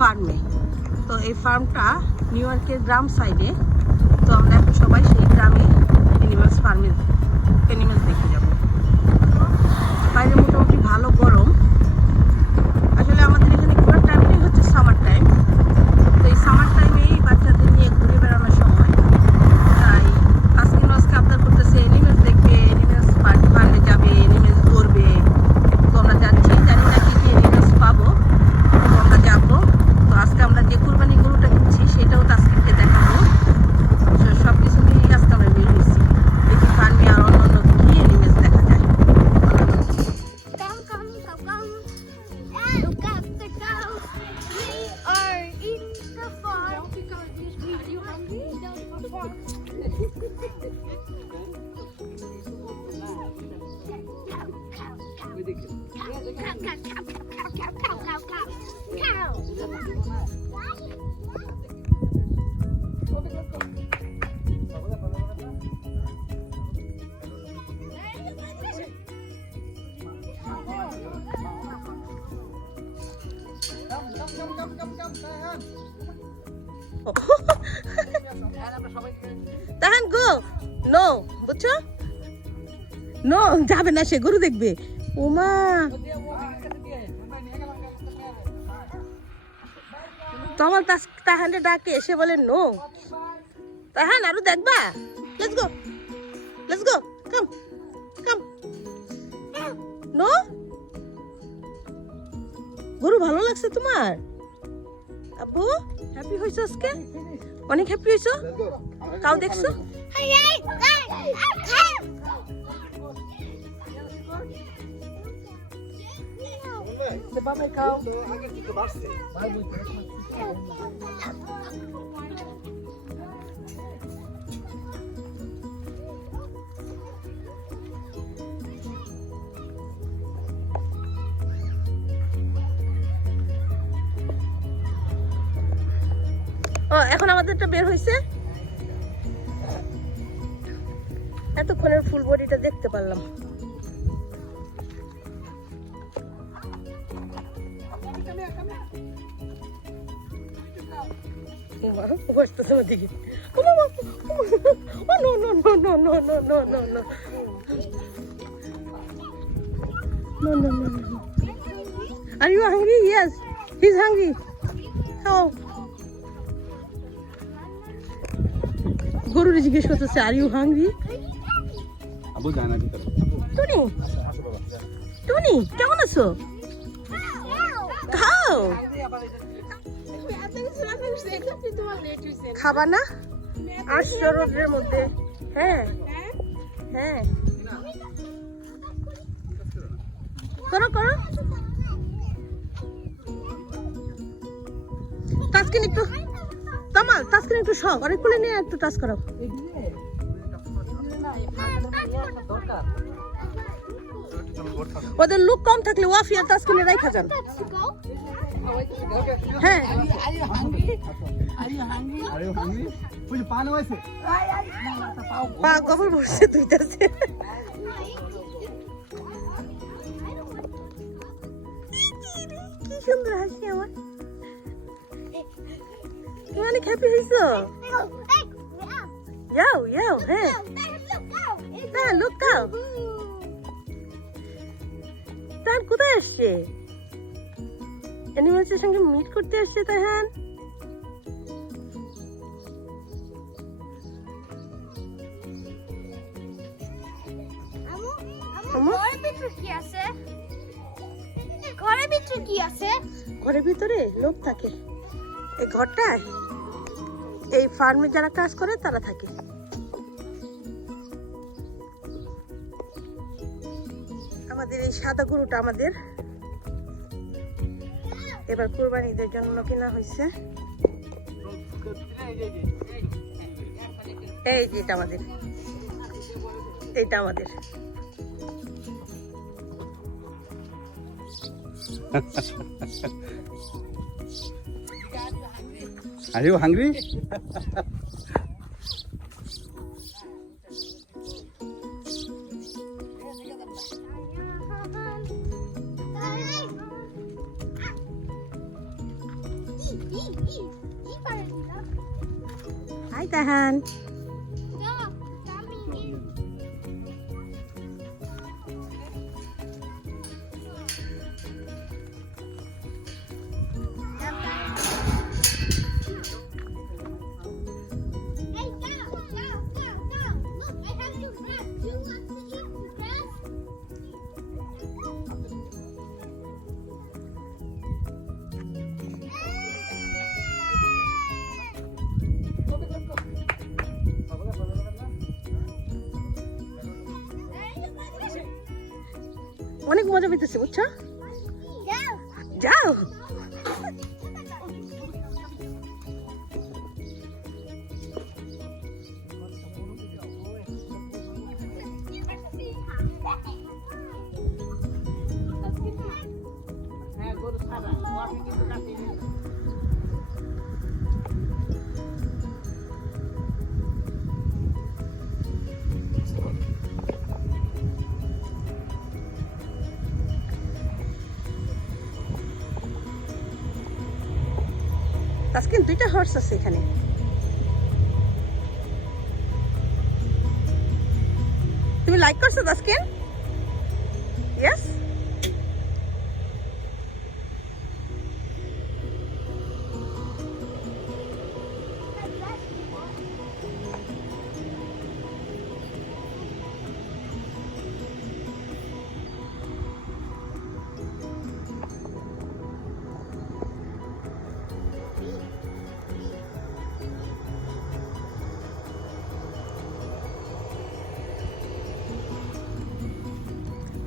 ফার্মে। তো এই ফার্মটা নিউ ইয়র্কের গ্রাম সাইডে। তো আমরা এখন সবাই সেই গ্রামে অ্যানিমালস ফার্মে অ্যানিমালস দেখতে যাব। বাইরে মোটামুটি ভালো গরম। আসলে আমাদের এখানে ঘোরার টাইমটাই হচ্ছে সামার টাইম। তো এই সামার টাইমেই বাচ্চাদের নিয়ে ঘুরে বেড়ানোর সময়। তাই আজকে আবদার করতেছে অ্যানিমালস দেখবে, অ্যানিমালস পার্কে যাবে, অ্যানিমালস ধরবে। তো আমরা যাচ্ছি, জানি না কি কি অ্যানিমালস পাবো। তো আমরা যাবো। তো আজকে আমরা যে কুরবানি গরুটা কিনছি সেটাও তাসকিনকে দেখাবো। সব কিছু মিলিয়ে আজকে আমরা বের হয়েছি। দেখি ফার্মে আর অন্য কি অ্যানিমালস দেখা যায়। তাহান গো নো, বুঝছো? নো যাবে না, সে গরু দেখবে। ওমা তোমার তাহান ডাকে এসে বলে নো। তাহান আরো দেখবা? Let's go, let's go, come come. No গরু ভালো লাগছে তোমার? আব্বু হ্যাপি হইছো আজকে? অনেক হ্যাপি হইছো? কাউ দেখছো? ও এখন আমাদেরটা বের হয়েছে। এতক্ষণের ফুল বডিটা দেখতে পারলাম। Are you hungry? Yes, he's hungry. How? গরুর জিজ্ঞেস করতেছে আর ইউ হাংরি? আবু জানা কি করে? টুনি, টুনি কেমন আছো? খাও। খাবা না? আসছো রোদের মধ্যে। হ্যাঁ হ্যাঁ করো করো। তাসকিন একটু কামাল, তাসকিন একটু শখ অনেক কোলে নিয়ে একটু টাচ করো। ওদের লুক কম থাকলে ওয়াফি আর তাসকিনে রাইখা যান। হ্যাঁ পা কবর বসে তুইতাছে। কি সুন্দর হাসি আমার। তুমি অনেক হ্যাপি হয়েছো? যাও যাও। হ্যাঁ হ্যাঁ লুক কাও। তার কোথায় আসছে? অ্যানিমালসের সঙ্গে মিট করতে আসছে তাহান। ঘরের ভিতরে লোক থাকে। এই ঘরটায় এই ফার্মে যারা কাজ করে তারা থাকে। আমাদের এই সাদা গরুটা আমাদের এবার কুরবানিদের জন্য কিনা হয়েছে। এই যে এটা আমাদের, এটা আমাদের। Are you hungry? Hi, Tahan. অনেক মজা পেতেছে, বুঝছো? যাও। তাসকিন, দুইটা হর্স আছে এখানে। তুমি লাইক করছো তাসকিন? ইয়েস।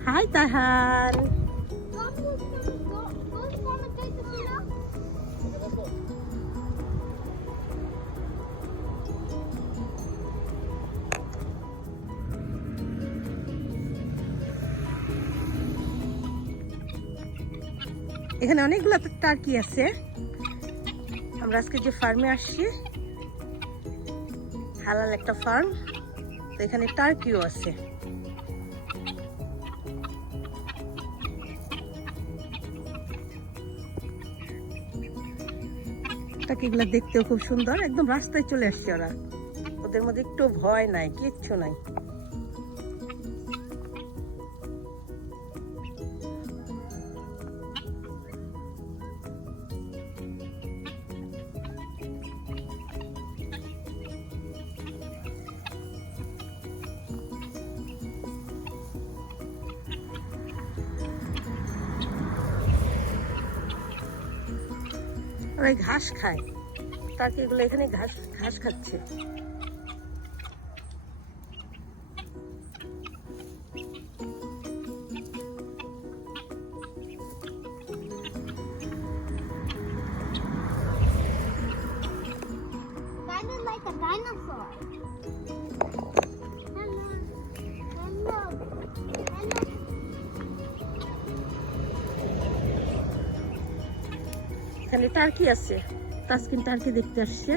Hi, Tahan. এখানে অনেকগুলো টার্কি আছে। আমরা আজকে যে ফার্মে আসছি, হালাল একটা ফার্ম, তো এখানে টার্কিও আছে। টার্কিগুলো দেখতেও খুব সুন্দর, একদম রাস্তায় চলে আসছে ওরা। ওদের মধ্যে একটু ভয় নাই, কিচ্ছু নাই। ওরা ঘাস খায়, টার্কিগুলো এখানে ঘাস ঘাস খাচ্ছে। এখানে টার্কি আছে, তাসকিন টার্কি দেখতে আসছে।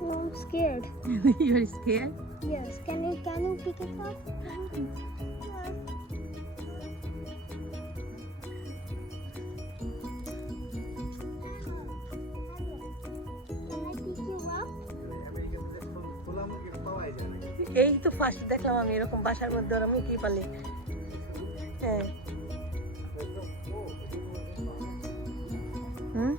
No, I'm scared. You're scared? Yes. Can you pick it up? Can I pick you up? এই তো ফার্স্ট দেখলাম আমি এরকম বাসার মধ্যে ওরা মুরগি পালে। হ্যাঁ। হুম।